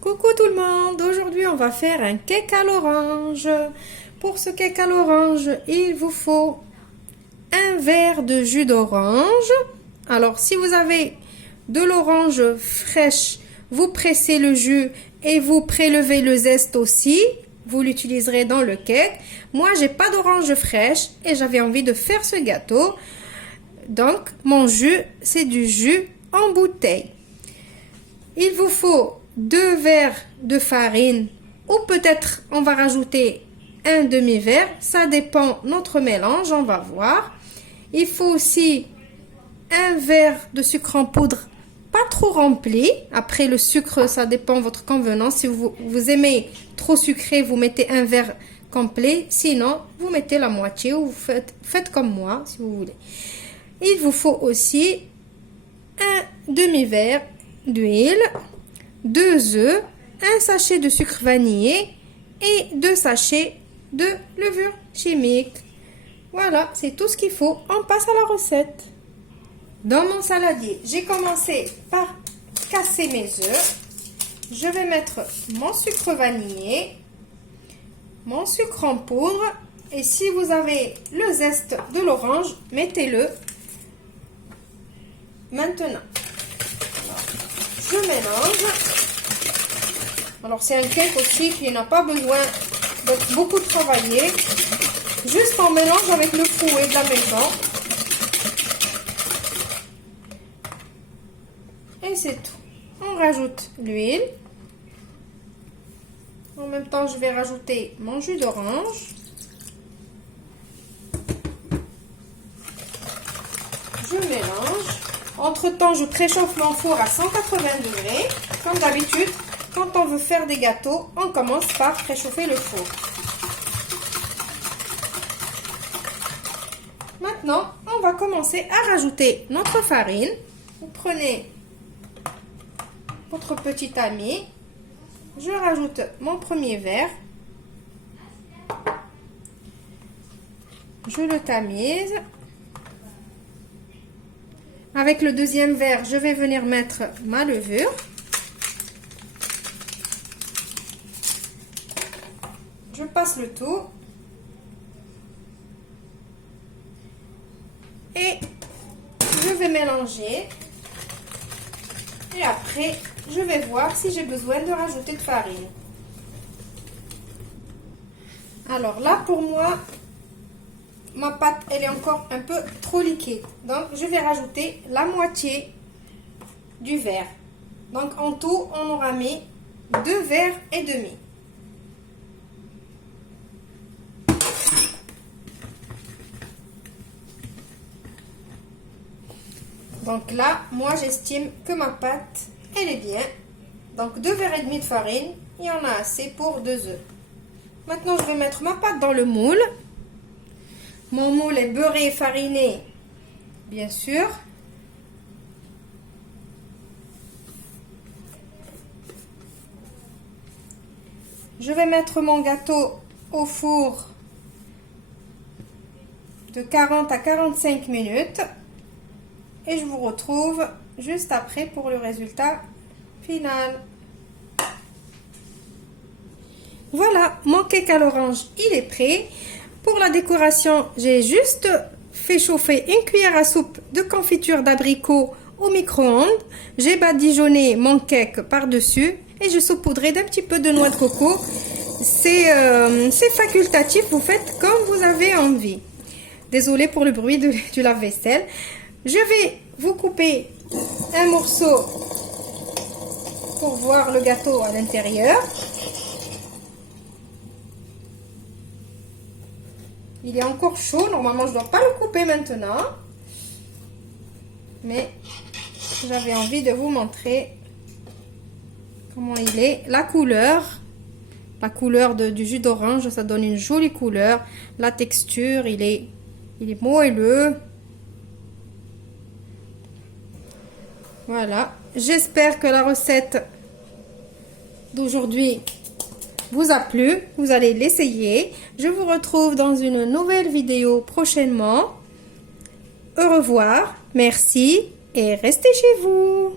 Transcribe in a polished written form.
Coucou tout le monde, aujourd'hui on va faire un cake à l'orange. Pour ce cake à l'orange, il vous faut un verre de jus d'orange. Alors si vous avez de l'orange fraîche, vous pressez le jus et vous prélevez le zeste aussi. Vous l'utiliserez dans le cake. Moi j'ai pas d'orange fraîche et j'avais envie de faire ce gâteau. Donc mon jus, c'est du jus en bouteille. Il vous faut 2 verres de farine ou peut-être on va rajouter un demi-verre, ça dépend notre mélange, on va voir. Il faut aussi un verre de sucre en poudre, pas trop rempli. Après le sucre, ça dépend de votre convenance. Si vous aimez trop sucré, vous mettez un verre complet. Sinon, vous mettez la moitié ou vous faites comme moi si vous voulez. Il vous faut aussi un demi-verre d'huile, 2 œufs, un sachet de sucre vanillé et 2 sachets de levure chimique. Voilà, c'est tout ce qu'il faut. On passe à la recette. Dans mon saladier, j'ai commencé par casser mes œufs. Je vais mettre mon sucre vanillé, mon sucre en poudre et si vous avez le zeste de l'orange, mettez-le maintenant. Je mélange. Alors c'est un cake aussi qui n'a pas besoin d'être beaucoup travaillé. Juste on mélange avec le fouet de la maison. Et c'est tout. On rajoute l'huile. En même temps je vais rajouter mon jus d'orange. Je mélange. Entre-temps, je préchauffe mon four à 180 degrés. Comme d'habitude, quand on veut faire des gâteaux, on commence par préchauffer le four. Maintenant, on va commencer à rajouter notre farine. Vous prenez votre petit tamis. Je rajoute mon premier verre. Je le tamise. Avec le deuxième verre, je vais venir mettre ma levure. Je passe le tout. Et je vais mélanger. Et après, je vais voir si j'ai besoin de rajouter de farine. Alors là, pour moi, ma pâte, elle est encore un peu trop liquide. Donc, je vais rajouter la moitié du verre. Donc, en tout, on aura mis 2 verres et demi. Donc là, moi, j'estime que ma pâte, elle est bien. Donc, 2 verres et demi de farine. Il y en a assez pour 2 œufs. Maintenant, je vais mettre ma pâte dans le moule. Mon moule est beurré et fariné, bien sûr. Je vais mettre mon gâteau au four de 40 à 45 minutes. Et je vous retrouve juste après pour le résultat final. Voilà, mon cake à l'orange, il est prêt. Pour la décoration, j'ai juste fait chauffer une cuillère à soupe de confiture d'abricot au micro-ondes. J'ai badigeonné mon cake par-dessus et je saupoudrerai d'un petit peu de noix de coco. C'est facultatif, vous faites comme vous avez envie. Désolée pour le bruit du lave-vaisselle. Je vais vous couper un morceau pour voir le gâteau à l'intérieur. Il est encore chaud, normalement je ne dois pas le couper maintenant. Mais j'avais envie de vous montrer comment il est. La couleur du jus d'orange, ça donne une jolie couleur. La texture, il est moelleux. Voilà, j'espère que la recette d'aujourd'hui vous a plu, vous allez l'essayer. Je vous retrouve dans une nouvelle vidéo prochainement. Au revoir, merci et restez chez vous.